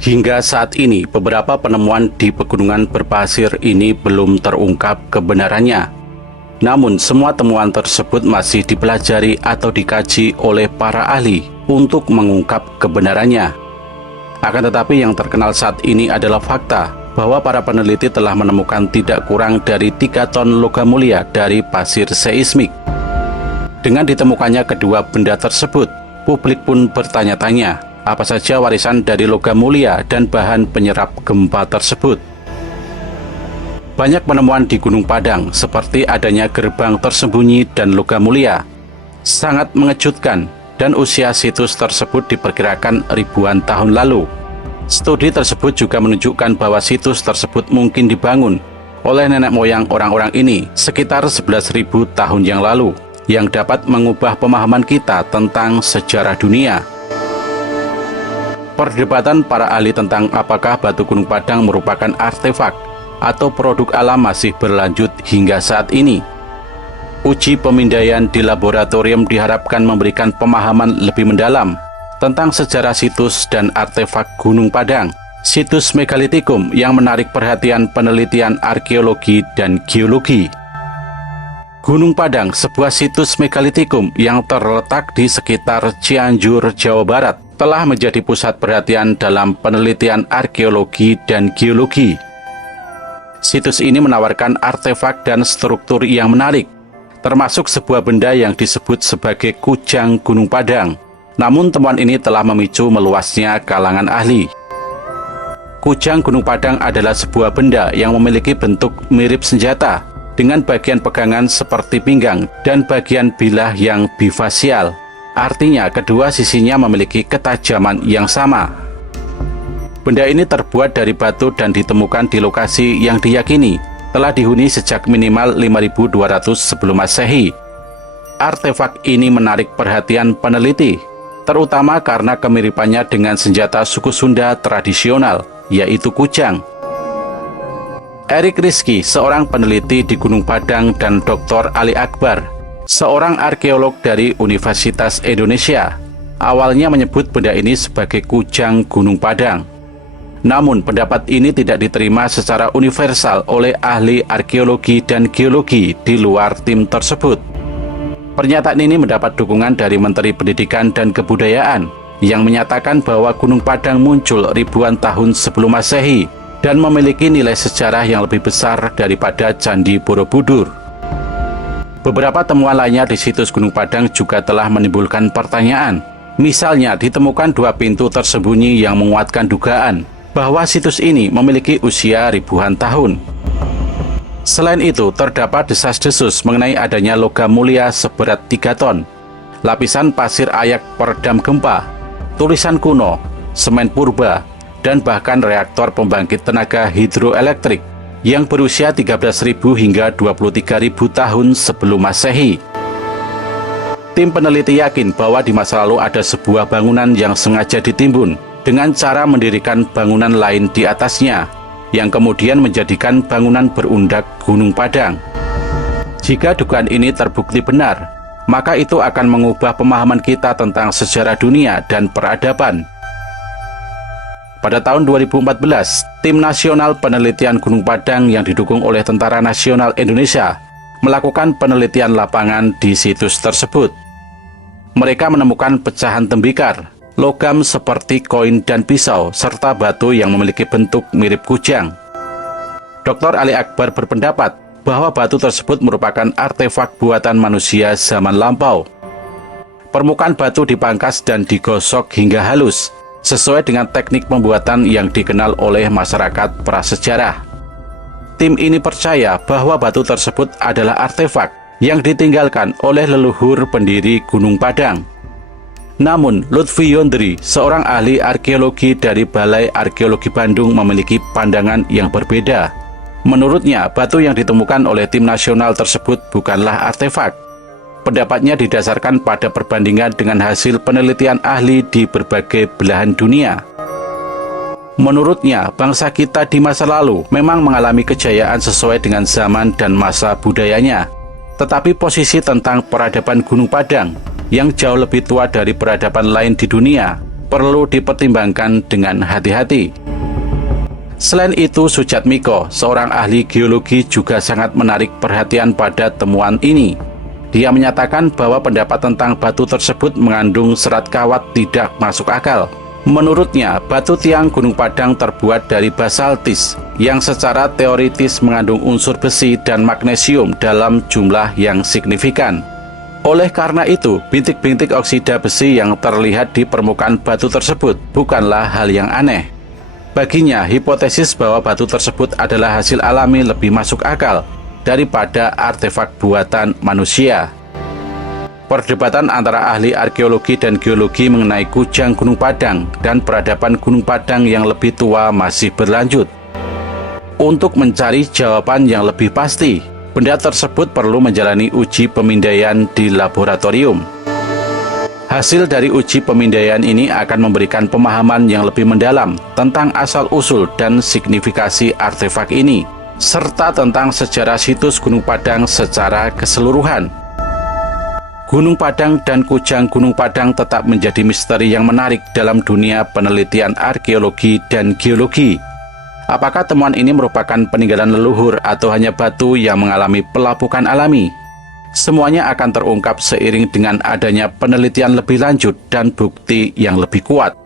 Hingga saat ini, beberapa penemuan di pegunungan berpasir ini belum terungkap kebenarannya. Namun, semua temuan tersebut masih dipelajari atau dikaji oleh para ahli untuk mengungkap kebenarannya. Akan tetapi yang terkenal saat ini adalah fakta bahwa para peneliti telah menemukan tidak kurang dari 3 ton logam mulia dari pasir seismik. Dengan ditemukannya kedua benda tersebut, publik pun bertanya-tanya, apa saja warisan dari logam mulia dan bahan penyerap gempa tersebut. Banyak penemuan di Gunung Padang, seperti adanya gerbang tersembunyi dan logam mulia, sangat mengejutkan, dan usia situs tersebut diperkirakan ribuan tahun lalu. Studi tersebut juga menunjukkan bahwa situs tersebut mungkin dibangun oleh nenek moyang orang-orang ini sekitar 11.000 tahun yang lalu, yang dapat mengubah pemahaman kita tentang sejarah dunia. Perdebatan para ahli tentang apakah batu Gunung Padang merupakan artefak atau produk alam masih berlanjut hingga saat ini. Uji pemindaian di laboratorium diharapkan memberikan pemahaman lebih mendalam tentang sejarah situs dan artefak Gunung Padang, situs megalitikum yang menarik perhatian penelitian arkeologi dan geologi. Gunung Padang, sebuah situs megalitikum yang terletak di sekitar Cianjur, Jawa Barat, telah menjadi pusat perhatian dalam penelitian arkeologi dan geologi. Situs ini menawarkan artefak dan struktur yang menarik, termasuk sebuah benda yang disebut sebagai kujang Gunung Padang. Namun temuan ini telah memicu meluasnya kalangan ahli. Kujang Gunung Padang adalah sebuah benda yang memiliki bentuk mirip senjata, dengan bagian pegangan seperti pinggang dan bagian bilah yang bifasial. Artinya kedua sisinya memiliki ketajaman yang sama. Benda ini terbuat dari batu dan ditemukan di lokasi yang diyakini telah dihuni sejak minimal 5200 sebelum Masehi. Artefak ini menarik perhatian peneliti, terutama karena kemiripannya dengan senjata suku Sunda tradisional, yaitu kujang. Erik Rizky, seorang peneliti di Gunung Padang, dan Dr. Ali Akbar, seorang arkeolog dari Universitas Indonesia, awalnya menyebut benda ini sebagai kujang Gunung Padang. Namun, pendapat ini tidak diterima secara universal oleh ahli arkeologi dan geologi di luar tim tersebut. Pernyataan ini mendapat dukungan dari Menteri Pendidikan dan Kebudayaan, yang menyatakan bahwa Gunung Padang muncul ribuan tahun sebelum Masehi dan memiliki nilai sejarah yang lebih besar daripada Candi Borobudur. Beberapa temuan lainnya di situs Gunung Padang juga telah menimbulkan pertanyaan. Misalnya, ditemukan 2 pintu tersembunyi yang menguatkan dugaan bahwa situs ini memiliki usia ribuan tahun. Selain itu, terdapat desas-desus mengenai adanya logam mulia seberat 3 ton, lapisan pasir ayak peredam gempa, tulisan kuno, semen purba, dan bahkan reaktor pembangkit tenaga hidroelektrik yang berusia 13.000 hingga 23.000 tahun sebelum Masehi. Tim peneliti yakin bahwa di masa lalu ada sebuah bangunan yang sengaja ditimbun dengan cara mendirikan bangunan lain di atasnya, yang kemudian menjadikan bangunan berundak Gunung Padang. Jika dugaan ini terbukti benar, maka itu akan mengubah pemahaman kita tentang sejarah dunia dan peradaban. Pada tahun 2014, Tim Nasional Penelitian Gunung Padang yang didukung oleh Tentara Nasional Indonesia melakukan penelitian lapangan di situs tersebut. Mereka menemukan pecahan tembikar, logam seperti koin dan pisau, serta batu yang memiliki bentuk mirip kujang. Dr. Ali Akbar berpendapat bahwa batu tersebut merupakan artefak buatan manusia zaman lampau. Permukaan batu dipangkas dan digosok hingga halus, sesuai dengan teknik pembuatan yang dikenal oleh masyarakat prasejarah. Tim ini percaya bahwa batu tersebut adalah artefak yang ditinggalkan oleh leluhur pendiri Gunung Padang. Namun, Lutfi Yondri, seorang ahli arkeologi dari Balai Arkeologi Bandung, memiliki pandangan yang berbeda. Menurutnya, batu yang ditemukan oleh tim nasional tersebut bukanlah artefak. Pendapatnya didasarkan pada perbandingan dengan hasil penelitian ahli di berbagai belahan dunia. Menurutnya, bangsa kita di masa lalu memang mengalami kejayaan sesuai dengan zaman dan masa budayanya. Tetapi posisi tentang peradaban Gunung Padang yang jauh lebih tua dari peradaban lain di dunia perlu dipertimbangkan dengan hati-hati. Selain itu, Sujatmiko, seorang ahli geologi, juga sangat menarik perhatian pada temuan ini. Dia menyatakan bahwa pendapat tentang batu tersebut mengandung serat kawat tidak masuk akal. Menurutnya, batu tiang Gunung Padang terbuat dari basaltis yang secara teoritis mengandung unsur besi dan magnesium dalam jumlah yang signifikan. Oleh karena itu, bintik-bintik oksida besi yang terlihat di permukaan batu tersebut bukanlah hal yang aneh. Baginya, hipotesis bahwa batu tersebut adalah hasil alami lebih masuk akal daripada artefak buatan manusia. Perdebatan antara ahli arkeologi dan geologi mengenai kujang Gunung Padang dan peradaban Gunung Padang yang lebih tua masih berlanjut. Untuk mencari jawaban yang lebih pasti, benda tersebut perlu menjalani uji pemindaian di laboratorium. Hasil dari uji pemindaian ini akan memberikan pemahaman yang lebih mendalam tentang asal-usul dan signifikasi artefak ini, serta tentang sejarah situs Gunung Padang secara keseluruhan. Gunung Padang dan kujang Gunung Padang tetap menjadi misteri yang menarik dalam dunia penelitian arkeologi dan geologi. Apakah temuan ini merupakan peninggalan leluhur atau hanya batu yang mengalami pelapukan alami? Semuanya akan terungkap seiring dengan adanya penelitian lebih lanjut dan bukti yang lebih kuat.